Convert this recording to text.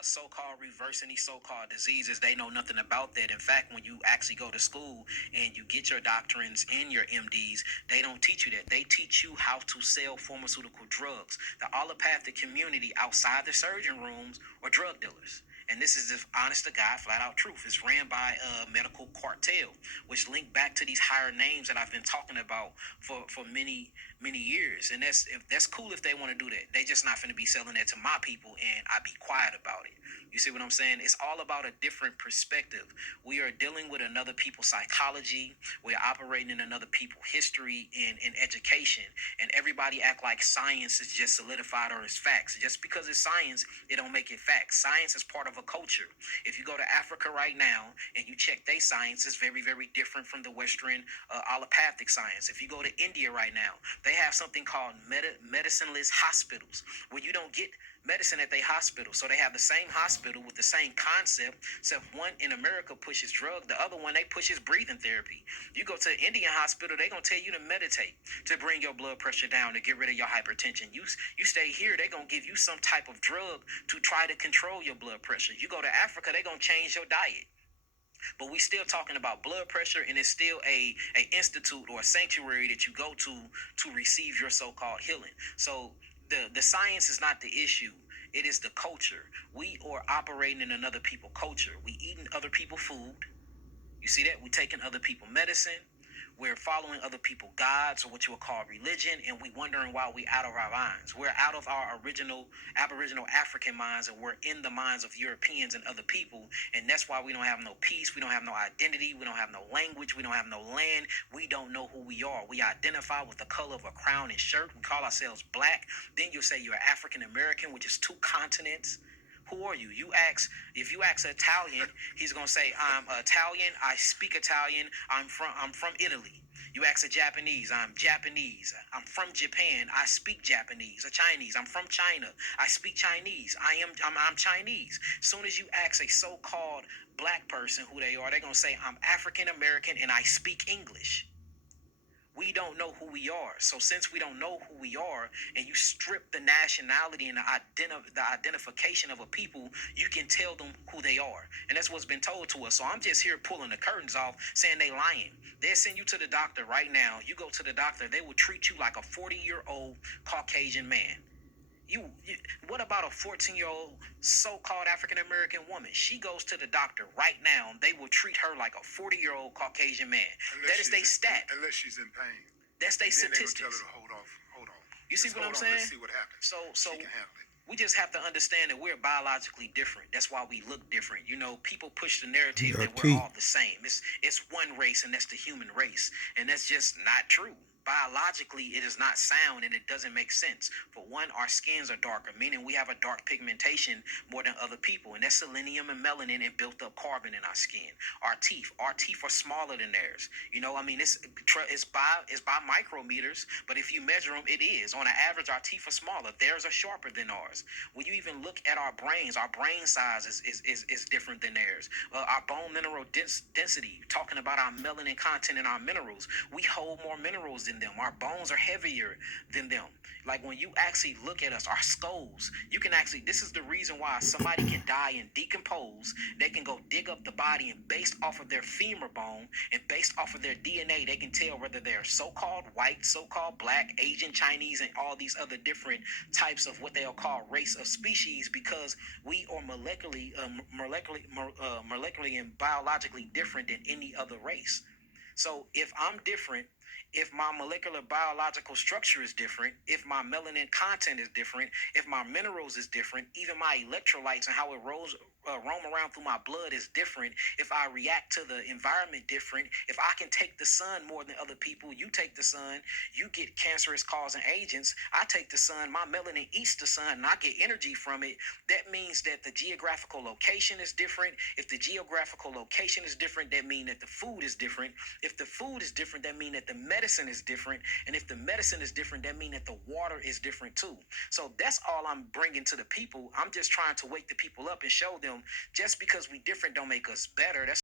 so-called reversing these so-called diseases. They know nothing about that. In fact, when you actually go to school and you get your doctrines and your MDs, they don't teach you that. They teach you how to sell pharmaceutical drugs. The allopathic community outside the surgeon rooms are drug dealers. And this is the honest to God, flat out truth. It's ran by a medical cartel, which link back to these higher names that I've been talking about for many years. And that's cool if they want to do that. They just not finna be selling that to my people, and I be quiet about it. You see what I'm saying? It's all about a different perspective. We are dealing with another people's psychology. We're operating in another people's history and education. And everybody act like science is just solidified or is facts. Just because it's science, it don't make it facts. Science is part of a culture. If you go to Africa right now and you check their science, it's very, very different from the Western allopathic science. If you go to India right now, they have something called medicineless hospitals where you don't get medicine at their hospital. So they have the same hospital with the same concept, except one in America pushes drug, the other one they pushes breathing therapy. You go to an Indian hospital, they gonna tell you to meditate to bring your blood pressure down, to get rid of your hypertension. You stay here, they gonna give you some type of drug to try to control your blood pressure. You go to Africa, they gonna change your diet. But we still talking about blood pressure, and it's still a institute or a sanctuary that you go to receive your so-called healing. So the science is not the issue. It is the culture. We are operating in another people's culture. We eating other people's food. You see that? We taking other people's medicine. We're following other people's gods, or what you would call religion, and we wondering why we out of our minds. We're out of our original Aboriginal African minds, and we're in the minds of Europeans and other people, and that's why we don't have no peace. We don't have no identity. We don't have no language. We don't have no land. We don't know who we are. We identify with the color of a crown and shirt. We call ourselves black. Then you'll say you're African American, which is two continents. Who are you? If you ask an Italian, he's gonna say, I'm Italian, I speak Italian, I'm from Italy. You ask a Japanese, I'm Japanese, I'm from Japan, I speak Japanese. A Chinese, I'm from China, I speak Chinese, I'm Chinese. Soon as you ask a so-called black person who they are, they're gonna say, I'm African American and I speak English. We don't know who we are. So since we don't know who we are, and you strip the nationality and the identification of a people, you can tell them who they are. And that's what's been told to us. So I'm just here pulling the curtains off, saying they lying. They'll send you to the doctor right now. You go to the doctor, they will treat you like a 40-year-old Caucasian man. You what about a 14-year-old so-called African American woman? She goes to the doctor right now, and they will treat her like a 40-year-old Caucasian man. That is their stat. Unless she's in pain. That's their statistics. Then they will tell her to hold on. You see what I'm saying? Let's see what happens. So she can handle it. We just have to understand that we're biologically different. That's why we look different. You know, people push the narrative that we're all the same. It's one race, and that's the human race, and that's just not true. Biologically, it is not sound, and it doesn't make sense. For one, our skins are darker, meaning we have a dark pigmentation more than other people, and that's selenium and melanin and built up carbon in our skin. Our teeth are smaller than theirs. You know, I mean, it's by micrometers, but if you measure them, it is. On an average, our teeth are smaller. Theirs are sharper than ours. When you even look at our brain size is different than theirs. Our bone mineral density, talking about our melanin content in our minerals, we hold more minerals than them. Our bones are heavier than them. Like when you actually look at us, our skulls, you can actually, this is the reason why somebody can die and decompose. They can go dig up the body, and based off of their femur bone and based off of their DNA, they can tell whether they're so-called white, so-called black, Asian, Chinese, and all these other different types of what they'll call race of species, because we are molecularly and biologically different than any other race. So if I'm different, if my molecular biological structure is different, if my melanin content is different, if my minerals is different, even my electrolytes and how it roam around through my blood is different, if I react to the environment different, if I can take the sun more than other people, you take the sun, you get cancerous causing agents, I take the sun, my melanin eats the sun, and I get energy from it. That means that the geographical location is different. If the geographical location is different, that means that the food is different. If the food is different, that means that the medicine is different. And if the medicine is different, that means that the water is different too. So that's all I'm bringing to the people. I'm just trying to wake the people up and show them just because we different don't make us better. That's